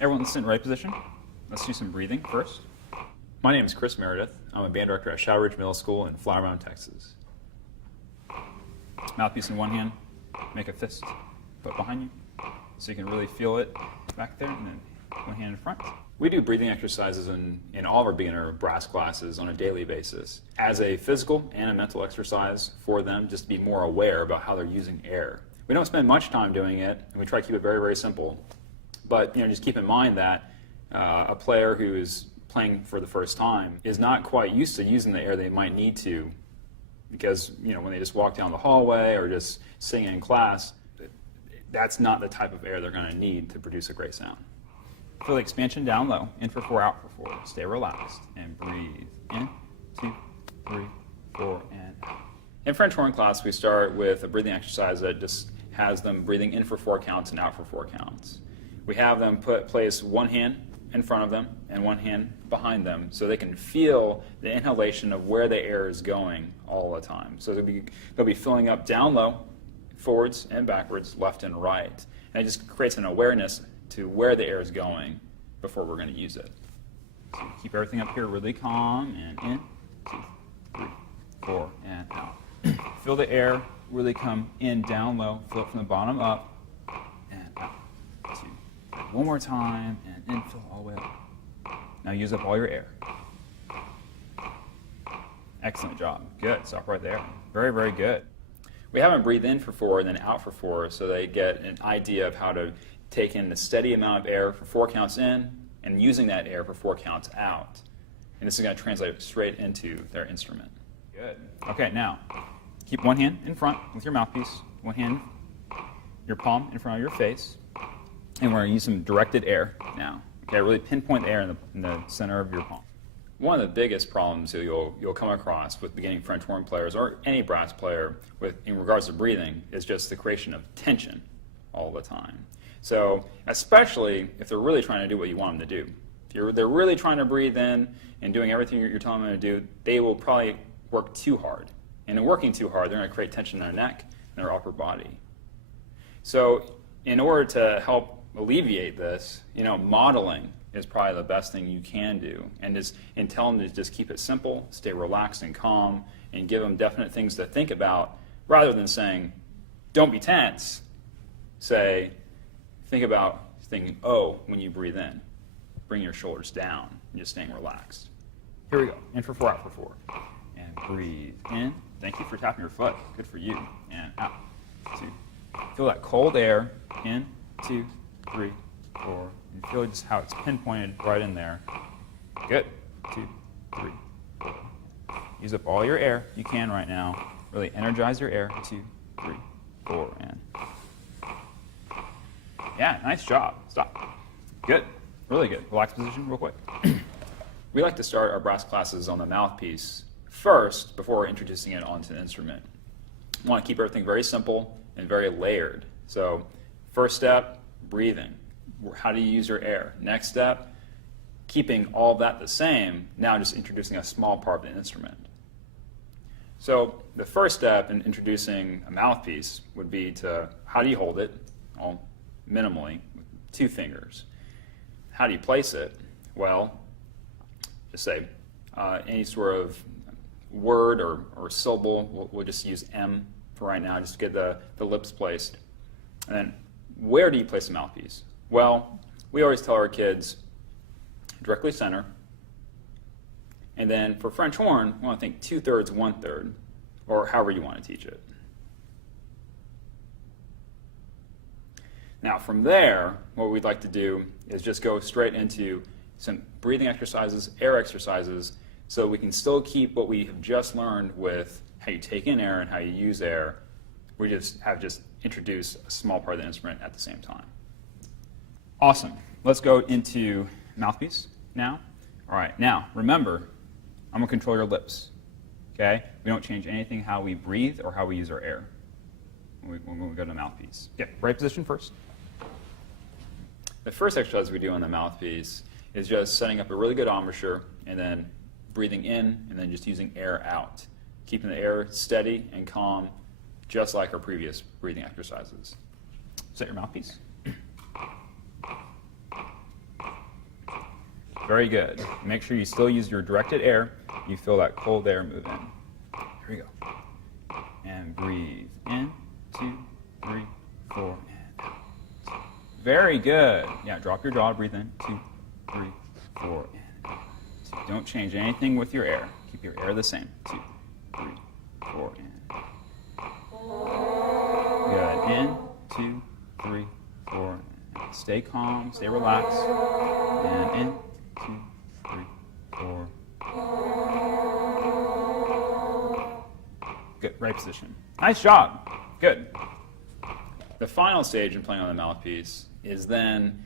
Everyone sit in right position. Let's do some breathing first. My name is Chris Meredith. I'm a band director at Shadow Ridge Middle School in Flower Mound, Texas. Mouthpiece in one hand, make a fist, put behind you, so you can really feel it back there, and then one hand in front. We do breathing exercises in all of our beginner brass classes on a daily basis as a physical and a mental exercise for them, just to be more aware about how they're using air. We don't spend much time doing it, and we try to keep it very, very simple. But just keep in mind that a player who is playing for the first time is not quite used to using the air they might need to, because when they just walk down the hallway or just sing in class, that's not the type of air they're going to need to produce a great sound. Feel the expansion down low. In for 4, out for 4. Stay relaxed and breathe. In, 2, 3, 4, and out. In French horn class, we start with a breathing exercise that just has them breathing in for 4 counts and out for 4 counts. We have them place one hand in front of them and one hand behind them so they can feel the inhalation of where the air is going all the time. So they'll be filling up down low, forwards and backwards, left and right. And it just creates an awareness to where the air is going before we're going to use it. So keep everything up here really calm, and in, 2, 3, 4, and out. Feel the air really come in down low, feel it from the bottom up, and out. 2, 3. One more time, and in, fill all the way up. Now use up all your air. Excellent job. Good. Stop right there. Very, very good. We have them breathe in for 4 and then out for 4 so they get an idea of how to take in the steady amount of air for 4 counts in and using that air for 4 counts out. And this is going to translate straight into their instrument. Good. Okay, now keep one hand in front with your mouthpiece, one hand, your palm in front of your face, and we're going to use some directed air now. Okay, really pinpoint the air in the center of your palm. One of the biggest problems that you'll come across with beginning French horn players or any brass player in regards to breathing is just the creation of tension all the time. So especially if they're really trying to do what you want them to do. If they're really trying to breathe in and doing everything you're telling them to do, they will probably work too hard. And in working too hard, they're going to create tension in their neck and their upper body. So in order to help alleviate this, modeling is probably the best thing you can do. And tell them to just keep it simple, stay relaxed and calm, and give them definite things to think about, rather than saying, don't be tense. Say, think about thinking, oh, when you breathe in. Bring your shoulders down and just staying relaxed. Here we go. In for 4, out for 4. And breathe in. Thank you for tapping your foot. Good for you. And out. 2. Feel that cold air. In, 2, 3, 4. And feel just how it's pinpointed right in there. Good. 2, 3, 4. Use up all your air you can right now. Really energize your air. 2, 3, 4, and yeah, nice job. Stop. Good. Really good. Relax position real quick. We like to start our brass classes on the mouthpiece first before introducing it onto the instrument. We want to keep everything very simple and very layered. So first step, breathing. How do you use your air? Next step, keeping all of that the same, now just introducing a small part of the instrument. So the first step in introducing a mouthpiece would be to, how do you hold it? Well, minimally, with 2 fingers. How do you place it? Well, just say any sort of word or syllable. We'll just use M for right now, just to get the lips placed. And then, where do you place the mouthpiece? Well, we always tell our kids, directly center. And then for French horn, we want to think 2/3, 1/3, or however you want to teach it. Now from there, what we'd like to do is just go straight into some breathing exercises, air exercises, so we can still keep what we have just learned with how you take in air and how you use air. We just introduced a small part of the instrument at the same time. Awesome. Let's go into mouthpiece now. All right, now remember, I'm going to control your lips. Okay? We don't change anything how we breathe or how we use our air when we go to the mouthpiece. Yeah, right position first. The first exercise we do on the mouthpiece is just setting up a really good embouchure and then breathing in and then just using air out, keeping the air steady and calm, just like our previous breathing exercises. Set your mouthpiece. Very good. Make sure you still use your directed air. You feel that cold air move in. Here we go. And breathe in, 2, 3, 4, and out. Very good. Yeah, drop your jaw, breathe in, 2, 3, 4, and out. So don't change anything with your air. Keep your air the same. 2, 3, 4, and out. Good. In, 2, 3, 4, and out. Stay calm, stay relaxed. And in, 2, 3, 4. Good, right position. Nice job. Good. The final stage in playing on the mouthpiece is then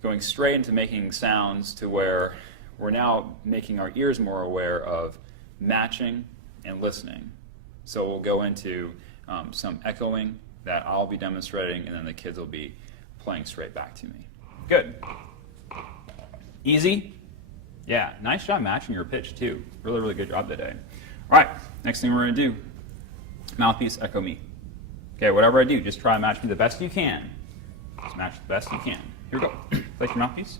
going straight into making sounds to where we're now making our ears more aware of matching and listening. So we'll go into some echoing that I'll be demonstrating, and then the kids will be playing straight back to me. Good. Easy? Yeah, nice job matching your pitch too. Really, really good job today. All right, next thing we're going to do, mouthpiece echo me. Okay, whatever I do, just try to match me the best you can. Just match the best you can. Here we go. Place your mouthpiece.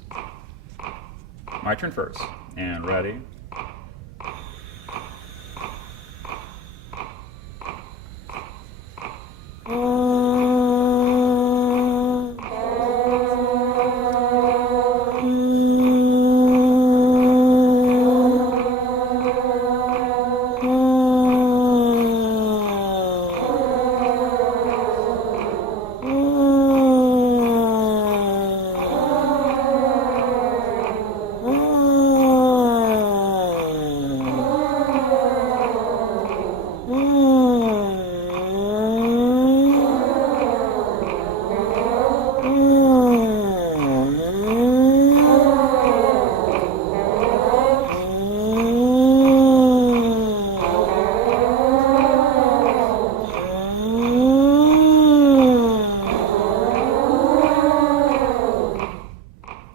My turn first. And ready.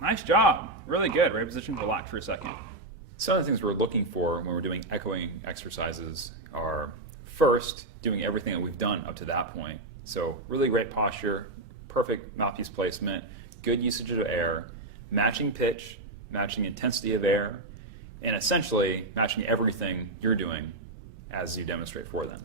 Nice job. Really good. Right position, relax for a second. Some of the things we're looking for when we're doing echoing exercises are, first, doing everything that we've done up to that point. So really great posture, perfect mouthpiece placement, good usage of air, matching pitch, matching intensity of air, and essentially matching everything you're doing as you demonstrate for them.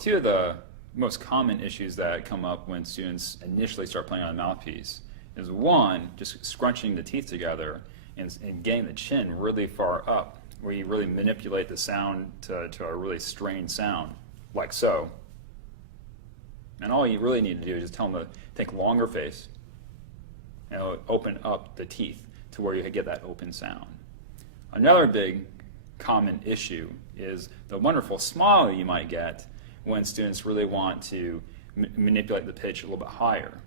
Two of the most common issues that come up when students initially start playing on a mouthpiece is, one, just scrunching the teeth together and getting the chin really far up, where you really manipulate the sound to a really strained sound, like so. And all you really need to do is just tell them to think longer face and open up the teeth to where you get that open sound. Another big common issue is the wonderful smile you might get when students really want to manipulate the pitch a little bit higher,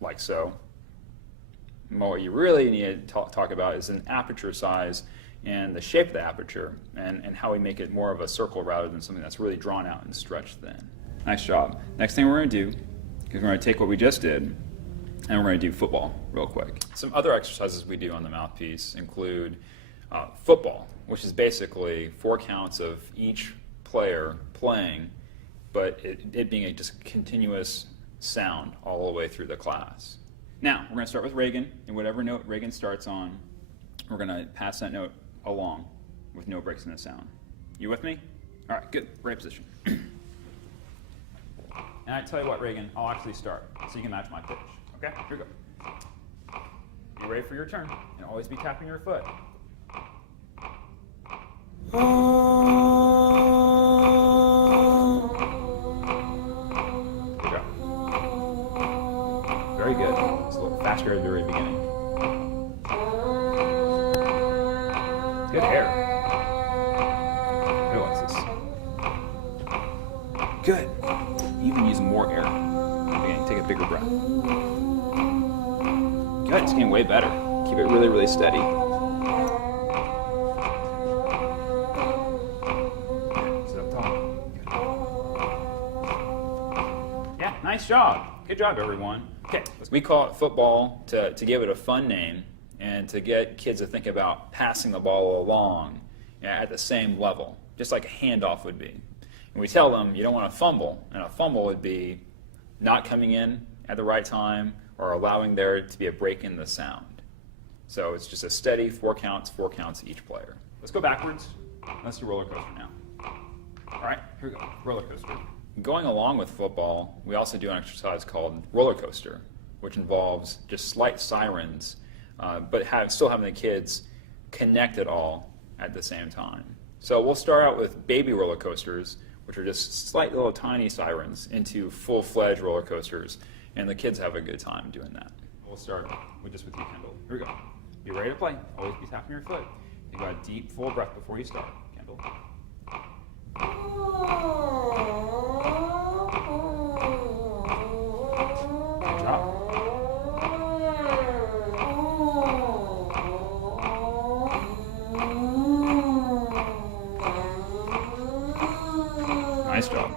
like so. And what you really need to talk about is an aperture size and the shape of the aperture, and how we make it more of a circle rather than something that's really drawn out and stretched thin. Nice job. Next thing we're going to do, because we're going to take what we just did, and we're going to do football real quick. Some other exercises we do on the mouthpiece include football, which is basically 4 counts of each player playing, but it being just continuous sound all the way through the class. Now, we're going to start with Reagan, and whatever note Reagan starts on, we're going to pass that note along with no breaks in the sound. You with me? All right, good. Right position. And I tell you what, Reagan, I'll actually start so you can match my pitch. Okay? Here we go. Be ready for your turn, and always be tapping your foot. Good job. Very good. It's a little faster at the very beginning. Good air. Realize this. Good. Even use more air. Again, take a bigger breath. Good. It's getting way better. Keep it really, really steady. Nice job. Good job, everyone. Okay, we call it football to give it a fun name and to get kids to think about passing the ball along at the same level, just like a handoff would be. And we tell them you don't want to fumble, and a fumble would be not coming in at the right time or allowing there to be a break in the sound. So it's just a steady 4 counts each player. Let's go backwards. Let's do roller coaster now. All right, here we go. Roller coaster. Going along with football, we also do an exercise called roller coaster, which involves just slight sirens, but still having the kids connect it all at the same time. So we'll start out with baby roller coasters, which are just slight little tiny sirens, into full-fledged roller coasters, and the kids have a good time doing that. We'll start with you, Kendall. Here we go. Be ready to play. Always be tapping your foot. Take a deep, full breath before you start, Kendall. Good job. Nice job.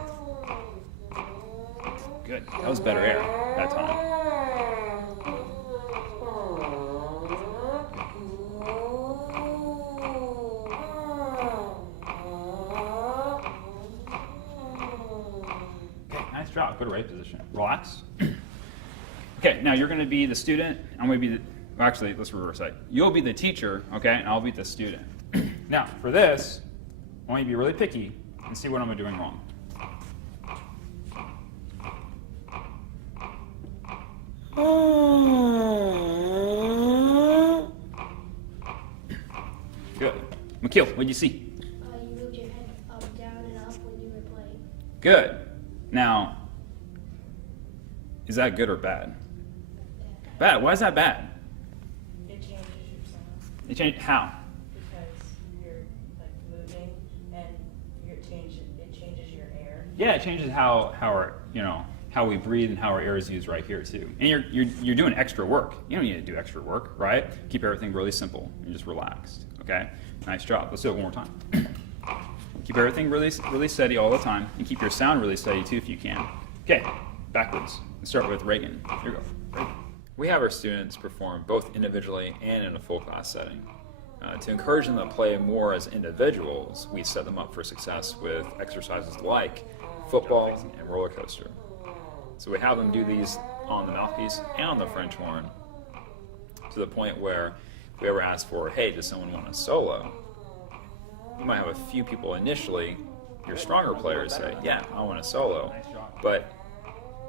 Good. That was better air that time. Okay, nice job. Go to right position. Relax. Okay, now you're going to be the student. I'm going to be the, well, actually, let's reverse that. You'll be the teacher, okay, and I'll be the student. Now, for this, I want you to be really picky and see what I'm doing wrong. Good. McKeel, what did you see? You moved your head up, down, and up when you were playing. Good. Now, is that good or bad? Bad. Why is that bad? It changes your sound It changed how? because you're like moving and it changes your air. Yeah, it changes how our how we breathe and how our air is used right here too. And you're doing extra work. You don't need to do extra work, right? Keep everything really simple and just relaxed. Okay. Nice job. Let's do it one more time. Keep everything really steady all the time, and keep your sound really steady too if you can. Okay. Backwards. Let's start with Reagan. Here we go. Reagan. We have our students perform both individually and in a full class setting. To encourage them to play more as individuals, we set them up for success with exercises like football and roller coaster. So we have them do these on the mouthpiece and on the French horn, to the point where if we ever ask for, hey, does someone want a solo? You might have a few people initially, your stronger players say, yeah, I want a solo. But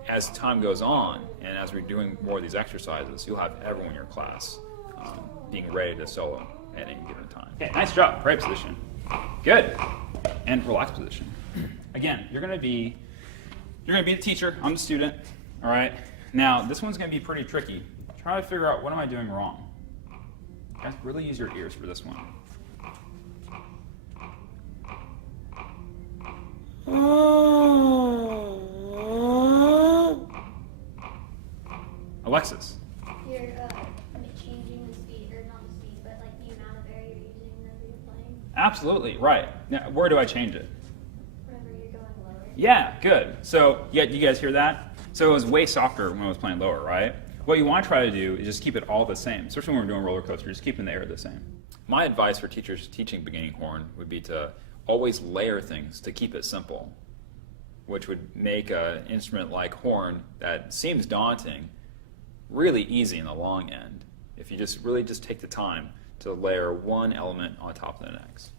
as time goes on, and as we're doing more of these exercises, you'll have everyone in your class being ready to solo at any given time. Okay, nice job. Right position. Good. And relaxed position. Again, you're going to be the teacher. I'm the student. All right. Now, this one's going to be pretty tricky. Try to figure out what am I doing wrong. Okay? Really use your ears for this one. Alexis. You're changing the speed, or not the speed, but like the amount of air you're using whenever you're playing. Absolutely. Right. Now, where do I change it? Whenever you're going lower. Yeah, good. So, yeah, you guys hear that? So it was way softer when I was playing lower, right? What you want to try to do is just keep it all the same, especially when we're doing roller coasters, just keeping the air the same. My advice for teachers teaching beginning horn would be to always layer things to keep it simple, which would make an instrument like horn that seems daunting really easy in the long end if you just really take the time to layer one element on top of the next.